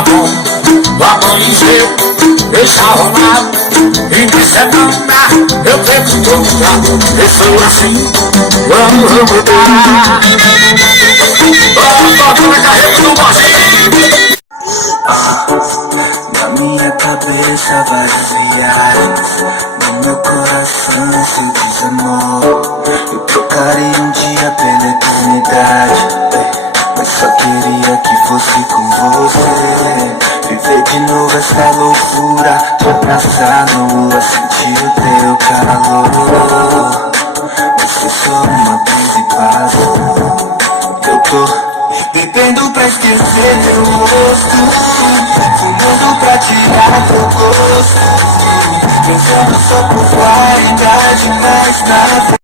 tá bom. Do amanhecer, deixa rolar. E de semana eu tento tocar. Eu sou assim, vamos mudar. Bora na carreta do morrinho. Na minha cabeça várias viagens, no meu coração seu desamor. Eu trocaria um dia pela eternidade, mas só queria que fosse com você. Viver de novo essa loucura, te abraçar no lua, sentir o teu calor. Você só uma brisa e passa. Eu tô bebendo pra esquecer teu rosto, fumando pra tirar teu gosto, pensando só por vaidade, mais nada.